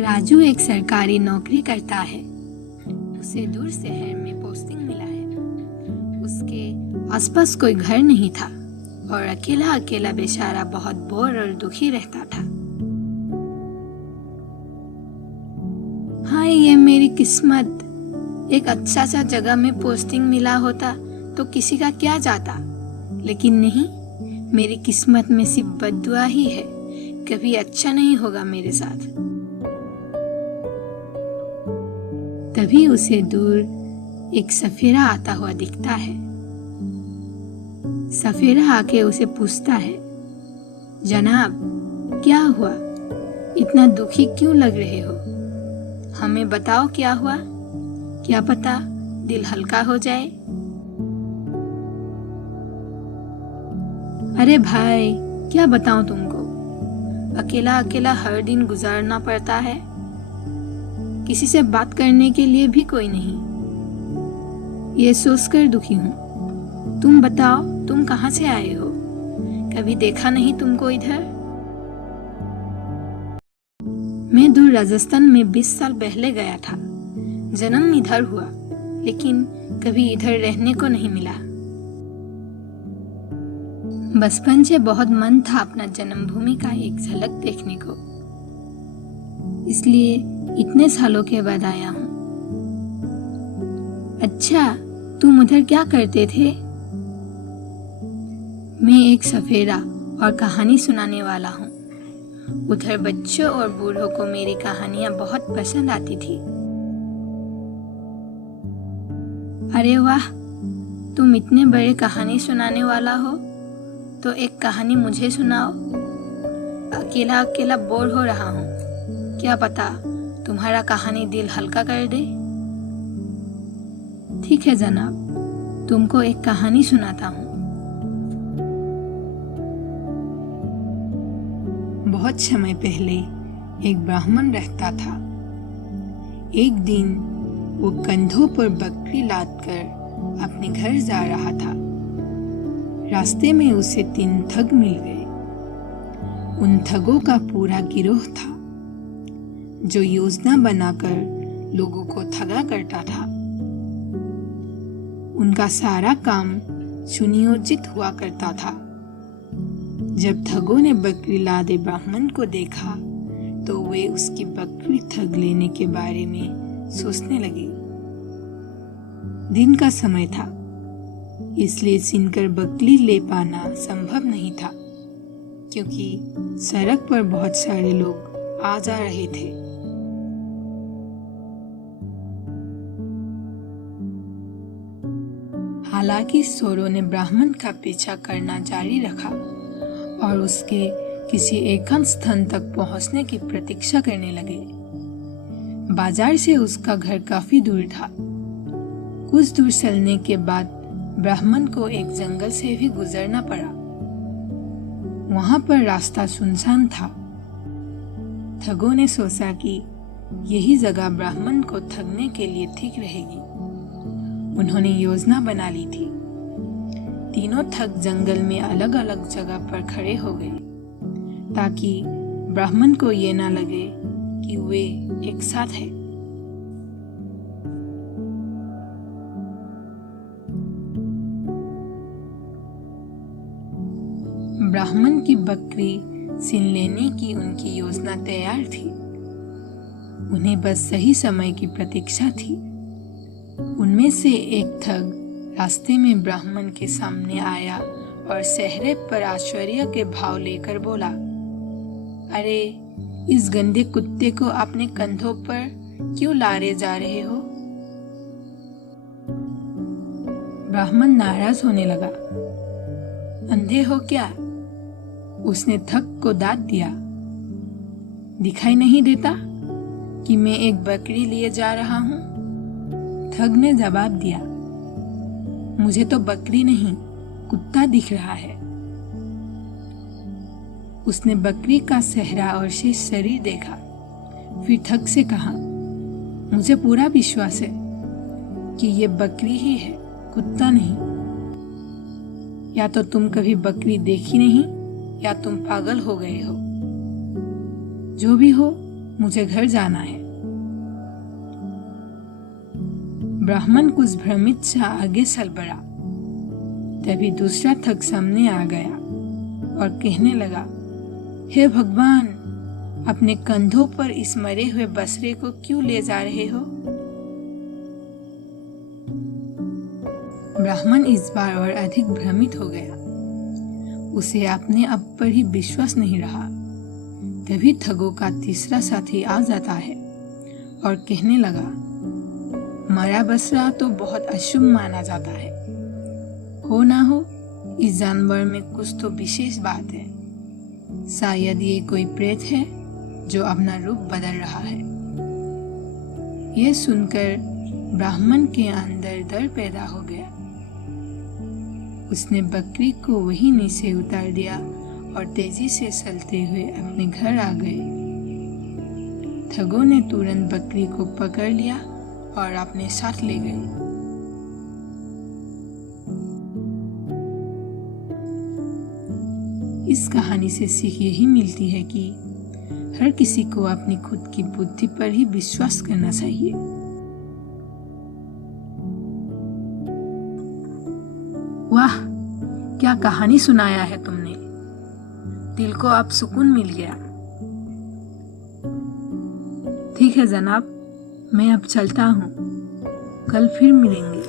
राजू एक सरकारी नौकरी करता है। उसे दूर शहर में पोस्टिंग मिला है। उसके आसपास कोई घर नहीं था और अकेला अकेला बेचारा बहुत बोर और दुखी रहता था। हाँ, ये मेरी किस्मत। एक अच्छा सा जगह में पोस्टिंग मिला होता तो किसी का क्या जाता, लेकिन नहीं, मेरी किस्मत में सिर्फ बद्दुआ ही है। कभी अच्छा नहीं होगा मेरे साथ। तभी उसे दूर एक सफेरा आता हुआ दिखता है। सफेरा आके उसे पूछता है, जनाब, क्या हुआ? इतना दुखी क्यों लग रहे हो? हमें बताओ क्या हुआ? क्या पता दिल हल्का हो जाए। अरे भाई, क्या बताऊं तुमको, अकेला अकेला हर दिन गुजारना पड़ता है। किसी से बात करने के लिए भी कोई नहीं। ये सोचकर दुखी हूँ। तुम बताओ, तुम कहाँ से आए हो? कभी देखा नहीं तुमको इधर। मैं दूर राजस्थान में 20 साल पहले गया था। जन्म इधर हुआ, लेकिन कभी इधर रहने को नहीं मिला। बचपन से बहुत मन था अपना जन्मभूमि का एक झलक देखने को, इसलिए इतने सालों के बाद आया हूँ। अच्छा, तुम उधर क्या करते थे? मैं एक सफेरा और कहानी सुनाने वाला हूँ। उधर बच्चों और बूढ़ों को मेरी कहानियां बहुत पसंद आती थी। अरे वाह, तुम इतने बड़े कहानी सुनाने वाला हो, तो एक कहानी मुझे सुनाओ। अकेला अकेला बोर हो रहा हूँ, क्या पता तुम्हारा कहानी दिल हल्का कर दे। ठीक है जनाब, तुमको एक कहानी सुनाता हूँ। बहुत समय पहले एक ब्राह्मण रहता था। एक दिन वो कंधों पर बकरी लादकर अपने घर जा रहा था। रास्ते में उसे 3 ठग मिल गए। उन ठगों का पूरा गिरोह था, जो योजना बनाकर लोगों को ठगा करता था। उनका सारा काम सुनियोजित हुआ करता था। जब ठगों ने बकरी लादे ब्राह्मण को देखा, तो वे उसकी बकरी ठग लेने के बारे में सोचने लगे। दिन का समय था, इसलिए छीनकर बकरी ले पाना संभव नहीं था, क्योंकि सड़क पर बहुत सारे लोग आ जा रहे थे। हालांकि चोरों ने ब्राह्मण का पीछा करना जारी रखा और उसके किसी एकांत स्थान तक पहुंचने की प्रतीक्षा करने लगे। बाजार से उसका घर काफी दूर था। कुछ दूर चलने के बाद ब्राह्मण को एक जंगल से भी गुजरना पड़ा। वहां पर रास्ता सुनसान था। ठगों ने सोचा कि यही जगह ब्राह्मण को ठगने के लिए ठीक रहेगी। उन्होंने योजना बना ली थी। तीनों ठग जंगल में अलग अलग जगह पर खड़े हो गए, ताकि ब्राह्मण को ये ना लगे कि वे एक साथ हैं। ब्राह्मण की बकरी छीन लेने की उनकी योजना तैयार थी। उन्हें बस सही समय की प्रतीक्षा थी। उनमें से एक ठग रास्ते में ब्राह्मण के सामने आया और चेहरे पर आश्चर्य के भाव लेकर बोला, अरे, इस गंदे कुत्ते को अपने कंधों पर क्यों लारे जा रहे हो? ब्राह्मण नाराज होने लगा। अंधे हो क्या? उसने ठग को दाद दिया। दिखाई नहीं देता कि मैं एक बकरी लिए जा रहा हूं? ठग ने जवाब दिया, मुझे तो बकरी नहीं, कुत्ता दिख रहा है। उसने बकरी का चेहरा और शेष शरीर देखा। फिर ठग से कहा, मुझे पूरा विश्वास है कि ये बकरी ही है, कुत्ता नहीं। या तो तुम कभी बकरी देखी नहीं, या तुम पागल हो गए हो। जो भी हो, मुझे घर जाना है। ब्राह्मण कुछ भ्रमित सा आगे चल बढ़ा। तभी दूसरा ठग सामने आ गया और कहने लगा, हे भगवान, अपने कंधों पर इस मरे हुए बछड़े को क्यों ले जा रहे हो? ब्राह्मण इस बार और अधिक भ्रमित हो गया। उसे अपने आप पर ही विश्वास नहीं रहा। तभी ठगों का तीसरा साथी आ जाता है और कहने लगा, मरा बछड़ा तो बहुत अशुभ माना जाता है। हो ना हो, इस जानवर में कुछ तो विशेष बात है। शायद ये कोई प्रेत है जो अपना रूप बदल रहा है। यह सुनकर ब्राह्मण के अंदर डर पैदा हो गया। उसने बकरी को वहीं नीचे उतार दिया और तेजी से चलते हुए अपने घर आ गए। ठगों ने तुरंत बकरी को पकड़ लिया और अपने साथ ले गए। इस कहानी से सीख यही मिलती है कि हर किसी को अपनी खुद की बुद्धि पर ही विश्वास करना चाहिए। वाह, क्या कहानी सुनाया है तुमने। दिल को अब सुकून मिल गया। ठीक है जनाब, मैं अब चलता हूँ। कल फिर मिलेंगे।